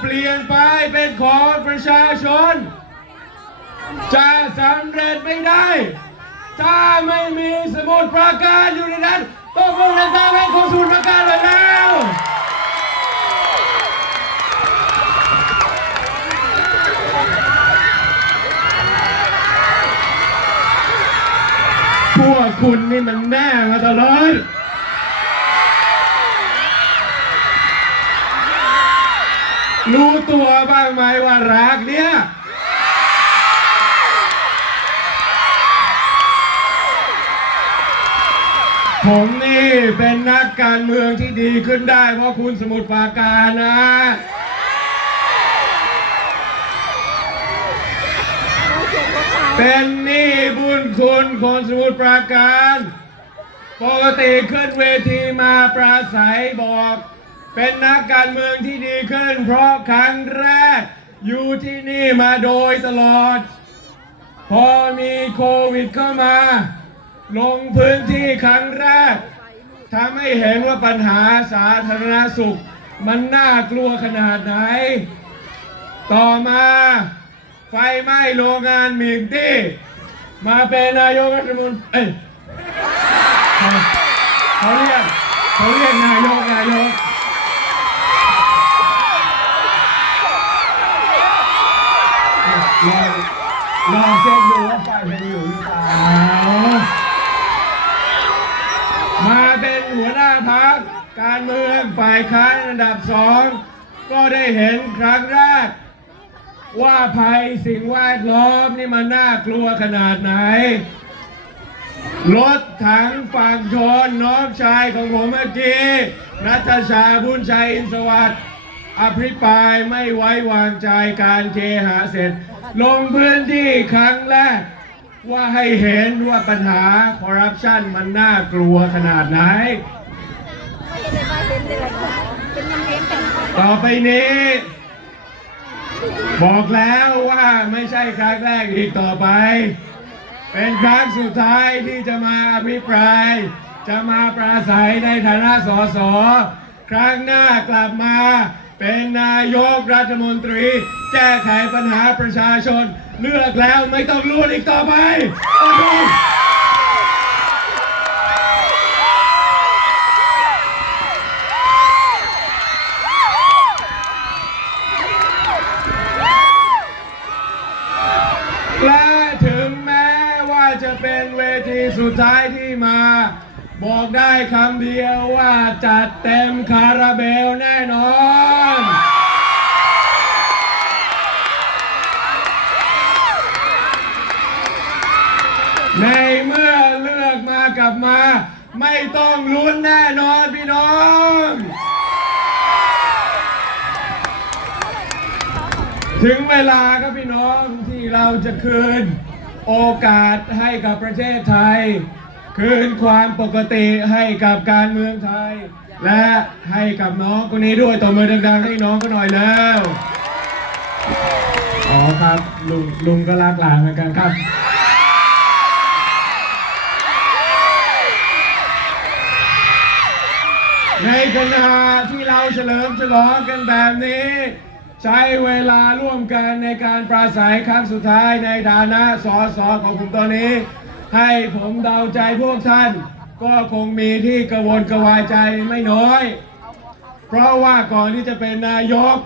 เปลี่ยนไปเป็นของประชาชน จะสำเร็จไม่ได้ ถ้าไม่มีสมุดปราการอยู่ในนั้นต้องลงในตามให้ของสมุดปราการเลยแล้วพวกคุณนี่มันแน่มาตลอด ตัวบ้างไหมว่ารักเนี่ยผมนี่เป็นนักการเมืองที่ดีขึ้นได้ เพราะคุณสมุทรปราการนะ เป็นนี่บุญคุณคนสมุทรปราการ ปกติขึ้นเวทีมาปราศัยบอก เป็นนักการเมืองที่ดีขึ้น เพราะครั้งแรกอยู่ที่นี่มาโดยตลอด พอมีโควิดเข้ามา ลงพื้นที่ครั้งแรกทำให้เห็นว่าปัญหาสาธารณสุข มันน่ากลัวขนาดไหน ต่อมาไฟไหม้โรงงานมิงตี้ มาเป็นนายกรัฐมนตรี ดับสองก็ได้เห็นครั้งแรก ว่าภัยสิ่งแวดล้อมนี่มันน่ากลัวขนาดไหน รถถังฝั่งชนน้องชายของผมเมื่อกี้นัทชาบุญชัยอินสวัสดิ์อภิปรายไม่ไว้วางใจการเคหาเสร็จ ลงพื้นที่ครั้งแรก ว่าให้เห็นว่าปัญหาคอร์รัปชันมันน่ากลัวขนาดไหน ต่อไปนี้ บอกแล้วว่าไม่ใช่ครั้งแรกอีกต่อไป เป็นครั้งสุดท้ายที่จะมาอภิปราย จะมาปราศัยในฐานะสสครั้งหน้ากลับมาเป็นนายกรัฐมนตรี แก้ไขปัญหาประชาชน เลือกแล้วไม่ต้องรู้อีกต่อไปขอบคุณ สุดท้ายที่มาบอกได้คำเดียวว่าจัดเต็มคาราเบลแน่นอนในเมื่อเลือกมากลับมา ไม่ต้องลุ้นแน่นอนพี่น้องถึงเวลาครับพี่น้องที่เราจะคืน โอกาสให้กับประเทศไทย คืนความปกติให้กับการเมืองไทย และให้กับน้องคนนี้ด้วยตบมือดังๆให้น้องก็หน่อยแล้วอ๋อครับลุงลุงก็รักหลานเหมือนกันครับในขณะที่เราเฉลิมฉลองกันแบบนี้ ใช้เวลาร่วมกันในการปราศัยครั้งสุดท้ายในฐานะสสของผมตอนนี้ ให้ผมเดาใจพวกท่าน ก็คงมีที่กระวนกระวายใจไม่น้อย เพราะว่าก่อนที่จะเป็นนายก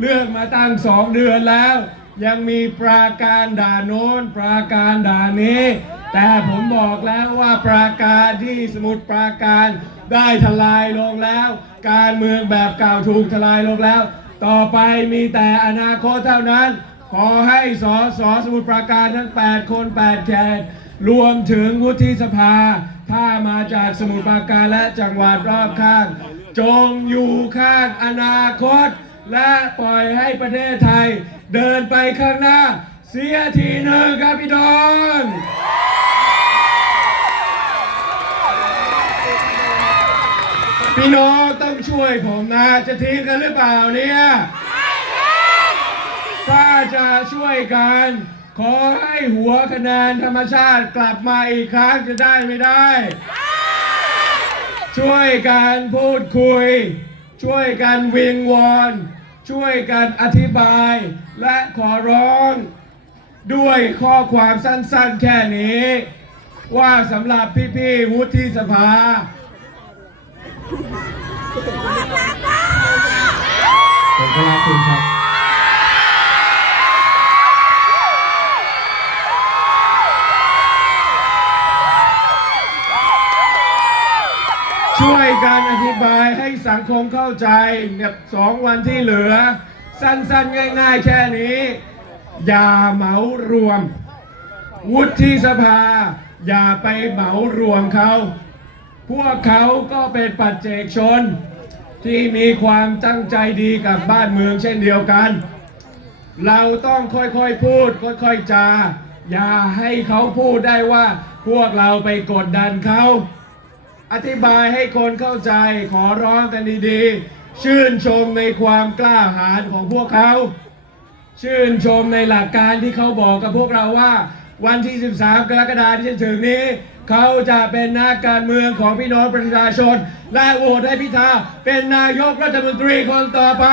เลือกมาตั้งสองเดือนแล้ว ยังมีปราการด่านโน้นปราการด่านนี้ แต่ผมบอกแล้วว่าปราการที่สมุทรปราการได้ทลายลงแล้ว การเมืองแบบเก่าถูกทลายลงแล้ว ต่อไปมีแต่อนาคตเท่านั้น ขอให้สอสอสมุทรปราการทั้ง 8 คน 8แขกรวมถึงวุฒิสภา ถ้ามาจากสมุทรปราการและจังหวัดรอบข้าง จงอยู่ข้างอนาคต และปล่อยให้ประเทศไทย เดินไปข้างหน้า เสียทีหนึ่งครับพี่น้องพี่น้อง ช่วยผมนะ จะทิ้งกันหรือเปล่าเนี่ยถ้าจะช่วยกัน ขอให้หัวคะแนนธรรมชาติกลับมาอีกครั้งจะได้ไม่ได้ ช่วยกันพูดคุย ช่วยกันวิงวอน ช่วยกันอธิบาย และขอร้อง ด้วยข้อความสั้นๆแค่นี้ ว่าสำหรับพี่ๆวุฒิสภา ผมก็รักคุณครับ ช่วยการอธิบายให้สังคมเข้าใจเนี่ยสองวันที่เหลือ สั้นๆ ง่ายๆ แค่นี้ อย่าเหมารวม วุฒิสภา อย่าไปเหมารวมเขา พวกเขาก็เป็นปัจเจกชน ที่มีความตั้งใจดีกับบ้านเมืองเช่นเดียวกัน เราต้องค่อยๆพูด ค่อยๆจา อย่าให้เขาพูดได้ว่าพวกเราไปกดดันเขาอธิบายให้คนเข้าใจขอร้องกันดีๆ ชื่นชมในความกล้าหาญของพวกเขา ชื่นชมในหลักการที่เขาบอกกับพวกเราว่า วันที่ 13 กรกฎาคมที่จะถึงนี้ เขาจะเป็นนักการเมืองของพี่น้องประชาชน และโหวตให้พิธาเป็นนายกรัฐมนตรีคนต่อไป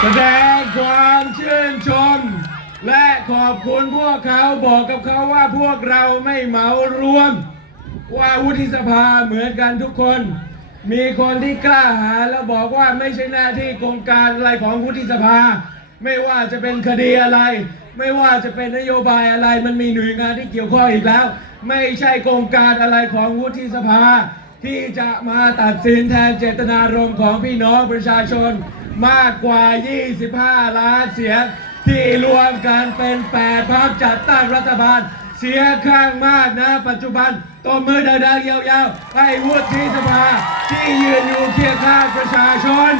แสดงความชื่นชม และขอบคุณพวกเขาบอกกับเขาว่าพวกเราไม่เหมารวม ว่าวุฒิสภาเหมือนกันทุกคน มีคนที่กล้าหาญและบอกว่าไม่ใช่หน้าที่โครงการอะไรของวุฒิสภา ไม่ว่าจะเป็นคดีอะไร ไม่ว่าจะเป็นนโยบายอะไรมันมีหน่วยงานที่เกี่ยวข้องอีกแล้ว ไม่ใช่โครงการอะไรของวุฒิสภา ที่จะมาตัดสินแทนเจตนารมณ์ของพี่น้องประชาชนมากกว่า 25 ล้านเสียงที่รวมกันเป็น 8พรรคจัดตั้งรัฐบาล เสียงข้างมากนะปัจจุบัน ตบมือดังๆยาวๆ ให้วุฒิสภาที่ยืนอยู่เคียงข้างประชาชน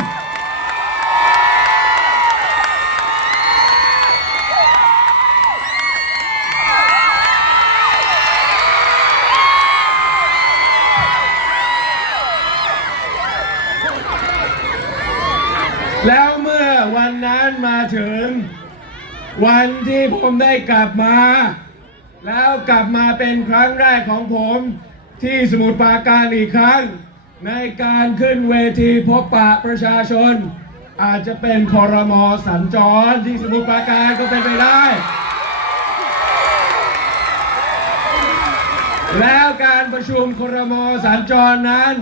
แล้วเมื่อวันนั้นมาถึง วันที่ผมได้กลับมา แล้วกลับมาเป็นครั้งแรกของผมที่สมุทรปราการอีกครั้ง ในการขึ้นเวทีพบปะประชาชน อาจจะเป็นคอรมอสัญจรที่สมุทรปราการก็เป็นไปได้ แล้วการประชุมครมสัญจรนั้น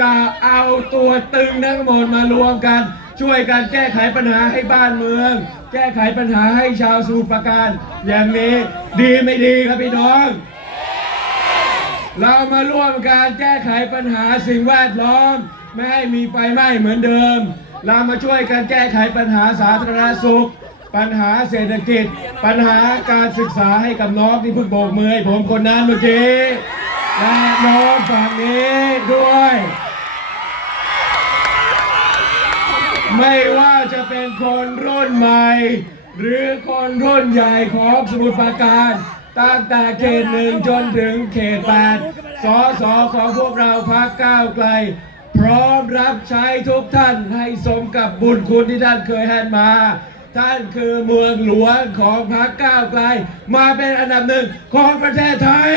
จะเอาตัวตึงทั้งหมดมารวมกัน ช่วยกันแก้ไขปัญหาให้บ้านเมือง แก้ไขปัญหาให้ชาวสมุทรปราการ อย่างนี้ดีไม่ดีครับพี่น้อง เรามาร่วมการแก้ไขปัญหาสิ่งแวดล้อม ไม่ให้มีไฟไหม้เหมือนเดิม เรามาช่วยกันแก้ไขปัญหาสาธารณสุข ปัญหาเศรษฐกิจ ปัญหาการศึกษาให้กับน้องที่เพิ่งโบกมือให้ผมคนนั้นเมื่อกี้และน้องฝั่งนี้ด้วย ไม่ว่าจะเป็นคนรุ่นใหม่ หรือคนรุ่นใหญ่ของสมุทรปราการ ตั้งแต่เขตหนึ่งจนถึงเขตแปดสอสอของพวกเราพักก้าวไกล พร้อมรับใช้ทุกท่านให้สมกับบุญคุณที่ท่านเคยให้มา ท่านคือเมืองหลวงของพักก้าวไกล มาเป็นอันดับหนึ่งของประเทศไทย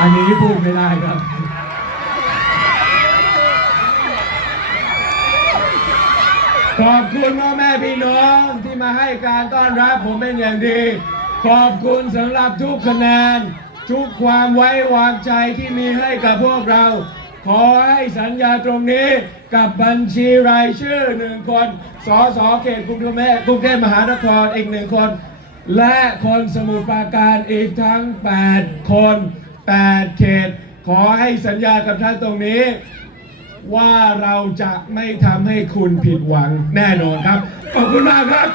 อันนี้พูดไม่ได้ครับ ขอบคุณพ่อแม่พี่น้องที่มาให้การต้อนรับผมเป็นอย่างดี ขอบคุณสำหรับทุกคะแนน ทุกความไว้วางใจที่มีให้กับพวกเรา ขอให้สัญญาตรงนี้กับบัญชีรายชื่อหนึ่งคน สสเขตกรุงเทพกรุงเทพมหานครอีกหนึ่งคน และคนสมุทรปราการอีกทั้ง 8 คน 8เขตขอให้สัญญากับท่านตรงนี้ ว่าเราจะไม่ทำให้คุณผิดหวังแน่นอนครับ ขอบคุณมากครับ